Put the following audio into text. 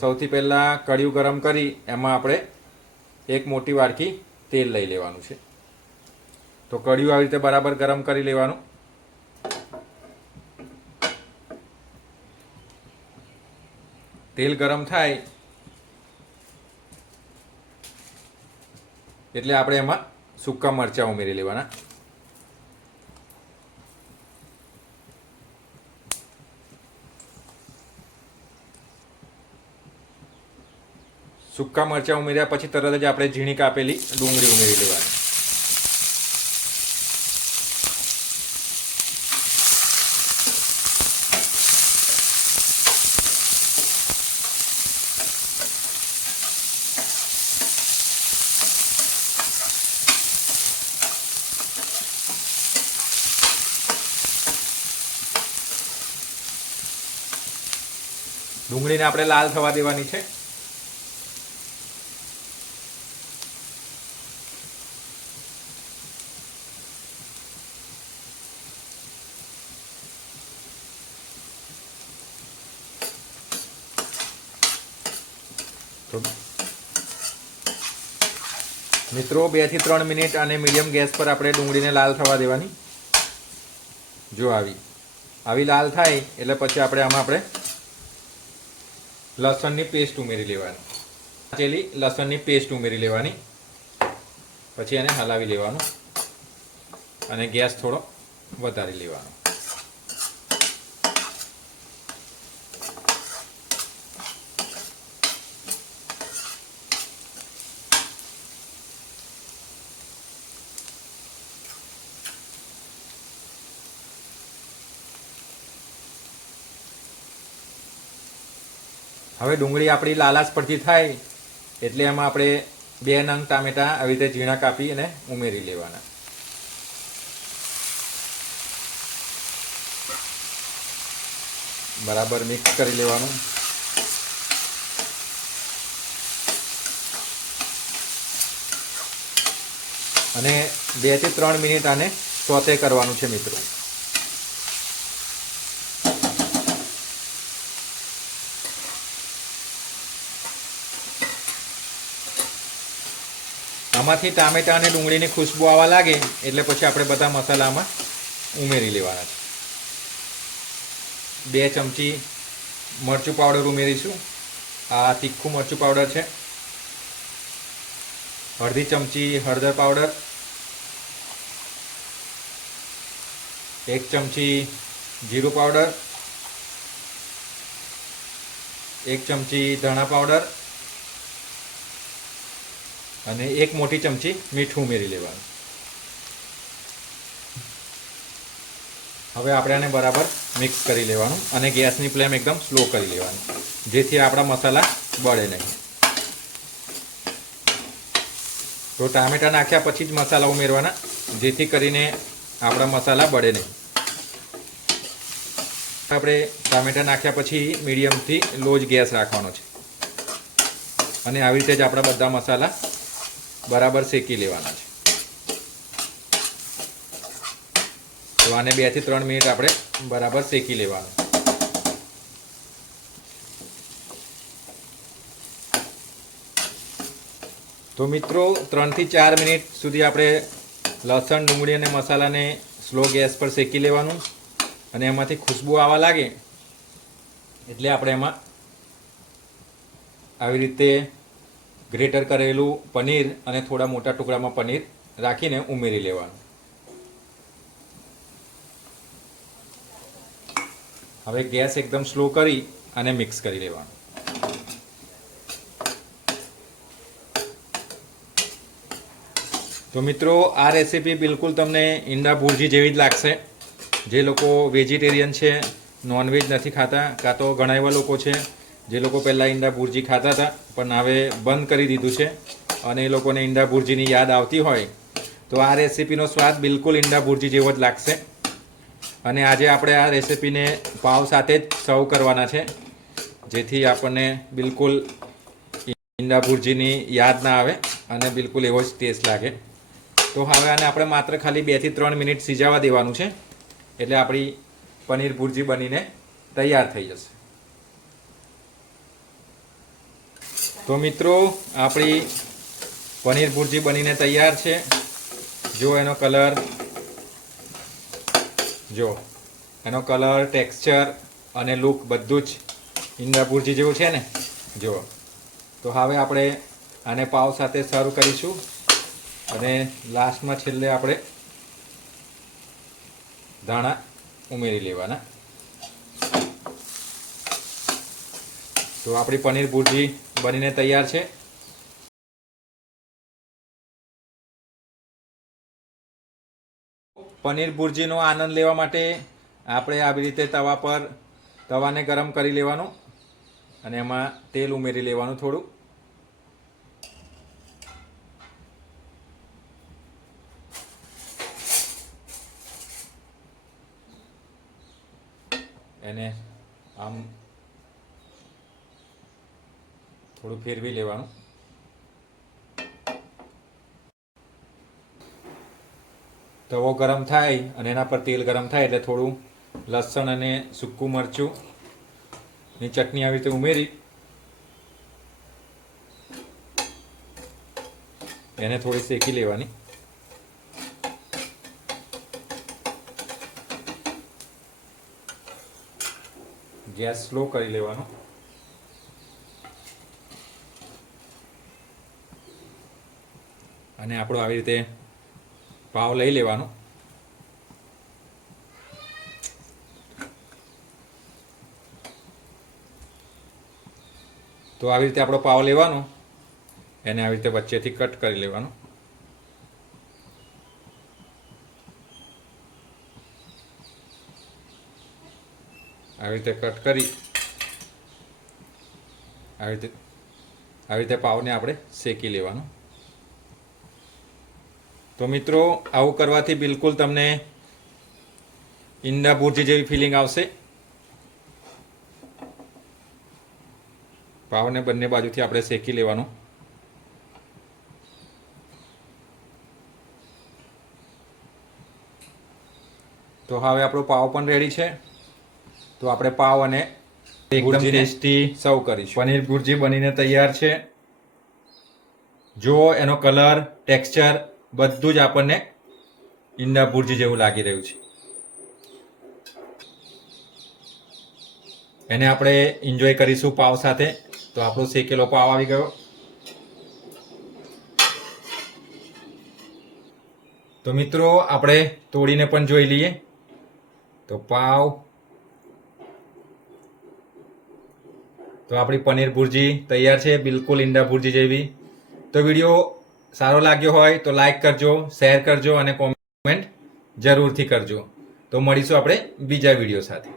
સૌથી પહેલાં કઢિયું ગરમ કરી એમાં આપણે એક મોટી વાડકી તેલ લઈ લેવાનું છે. તો કઢિયું આવી રીતે બરાબર ગરમ કરી લેવાનું. તેલ ગરમ થાય એટલે આપણે એમાં સૂકા મરચાં ઉમેરી લેવાના. સૂકા મરચાં ઉમેર્યા પછી તરત જ આપણે ઝીણી કાપેલી ડુંગળી ઉમેરી લેવાની. ડુંગળીને આપણે લાલ થવા દેવાની છે. મિત્રો 2 થી 3 મિનિટ અને મીડિયમ ગેસ પર આપણે ડુંગળીને લાલ થવા દેવાની. જો આવી લાલ થાય એટલે પછી આપણે લસણની પેસ્ટ ઉમેરી લેવાની. કાચેલી લસણની પેસ્ટ ઉમેરી લેવાની. પછી એને હલાવી લેવાનું અને ગેસ થોડો વધારી લેવાનો. હવે ડુંગળી આપણી લાલાશ પડતી થાય એટલે એમાં આપણે 2 નંગ ટામેટાં આવી રીતે ઝીણા કાપી અને ઉમેરી લેવાના. બરાબર મિક્સ કરી લેવાનું. અને 2 થી 3 મિનિટ આને સોતે કરવાનું છે મિત્રો. આમાંથી ટામેટાં અને ડુંગળીની ખુશ્બુ આવવા લાગે એટલે પછી આપણે બધા મસાલામાં ઉમેરી લેવાના છે. 2 ચમચી મરચું પાવડર ઉમેરીશું. આ તીખું મરચું પાવડર છે. અડધી ચમચી હળદર પાવડર, 1 ચમચી જીરું પાવડર, 1 ચમચી ધાણા પાવડર અને 1 મોટી ચમચી મીઠું ઉમેરી લેવાનું. હવે આપણે આને બરાબર મિક્સ કરી લેવાનું અને ગેસની ફ્લેમ એકદમ સ્લો કરી લેવાની, જેથી આપણા મસાલા બળે નહીં. તો ટામેટાં નાખ્યા પછી જ મસાલા ઉમેરવાના, જેથી કરીને આપણા મસાલા બળે નહીં. આપણે ટામેટાં નાખ્યા પછી મીડિયમથી લો જ ગેસ રાખવાનો છે અને આવી રીતે જ આપણા બધા મસાલા બરાબર શેકી લેવાના છે. તો આને 2 થી 3 મિનિટ આપણે બરાબર શેકી લેવાનું. તો મિત્રો 3 થી 4 મિનિટ સુધી આપણે લસણ, ડુંગળી અને મસાલાને સ્લો ગેસ પર શેકી લેવાનું અને એમાંથી ખુશ્બુ આવવા લાગે એટલે આપણે એમાં આવી રીતે ગ્રેટર કરેલું પનીર અને થોડા મોટા ટુકડામાં પનીર રાખીને ઉમેરી લેવાનું. હવે ગેસ એકદમ સ્લો કરી અને મિક્સ કરી લેવાનું. તો મિત્રો આ રેસીપી બિલકુલ તમને ઈંડા ભુરજી જેવી જ લાગશે. જે લોકો વેજીટેરિયન છે, નોનવેજ નથી ખાતા, કાં તો ઘણા એવા લોકો છે જે લોકો પહેલાં ઈંડા ભુરજી ખાતા હતા પણ હવે બંધ કરી દીધું છે અને એ લોકોને ઈંડા ભુરજીની યાદ આવતી હોય તો આ રેસીપીનો સ્વાદ બિલકુલ ઈંડા ભુરજી જેવો જ લાગશે. અને આજે આપણે આ રેસીપીને પાવ સાથે જ સર્વ કરવાના છે, જેથી આપણને બિલકુલ ઈંડા ભુરજીની યાદ ના આવે અને બિલકુલ એવો જ ટેસ્ટ લાગે. તો હવે આને આપણે માત્ર ખાલી 2 થી 3 મિનિટ સિજાવા દેવાનું છે એટલે આપણી પનીર ભુરજી બનીને તૈયાર થઈ જશે. તો મિત્રો આપણી પનીર ભુરજી બનીને તૈયાર છે. જો એનો કલર, જો એનો કલર, ટેક્સચર અને લુક બધું જ ઈંડા ભુરજી જેવું છે ને. જો તો હવે આપણે આને પાવ સાથે સર્વ કરીશું અને લાસ્ટમાં છેલ્લે આપણે ધાણા ઉમેરી લેવાના. તો આપણી પનીર ભુરજી બનીને તૈયાર છે. પનીર ભુરજીનો આનંદ લેવા માટે આપણે આવી રીતે તવા પર તવાને ગરમ કરી લેવાનું અને એમાં તેલ ઉમેરી લેવાનું થોડું. એને આમ થોડું ફેરવી લેવાનું. તવો ગરમ થાય અને એના પર તેલ ગરમ થાય એટલે થોડું લસણ અને સૂકું મરચું ની ચટણી આવી રીતે ઉમેરી એને થોડી શેકી લેવાની. ગેસ સ્લો કરી લેવાનો. અને આપણો આવી રીતે પાવ લઈ લેવાનો. તો આવી રીતે આપણો પાવ લેવાનો, એને આવી રીતે વચ્ચેથી કટ કરી લેવાનો. આવી રીતે કટ કરી આવી રીતે પાવને આપણે શેકી લેવાનો. તો મિત્રો આવું કરવાથી બિલકુલ તમને ઈંડા ભુરજી જેવી ફિલિંગ આવશે. પાવને બંને બાજુથી આપણે શેકી લેવાનું. તો હવે આપણો પાવ પણ રેડી છે. તો આપણે પાવ અને એકદમ ટેસ્ટી સર્વ કરીશું. પનીર ભુરજી બનીને તૈયાર છે. જો એનો કલર, ટેક્સચર બધું જ આપણને ઈંડા ભુરજી જેવું લાગી રહ્યું છે. એને આપણે એન્જોય કરીશું પાવ સાથે. તો આપણો શેકેલો પાવ આવી ગયો. તો મિત્રો આપણે તોડીને પણ જોઈ લઈએ. તો પાવ, તો આપણી પનીર ભુરજી તૈયાર છે, બિલકુલ ઈંડા ભુરજી જેવી. તો વિડીયો સારો લાગ્યો હોય તો લાઈક કરજો, શેર કરજો અને કોમેન્ટ જરૂરથી કરજો. તો મળીશું આપણે બીજા વિડીયો સાથે.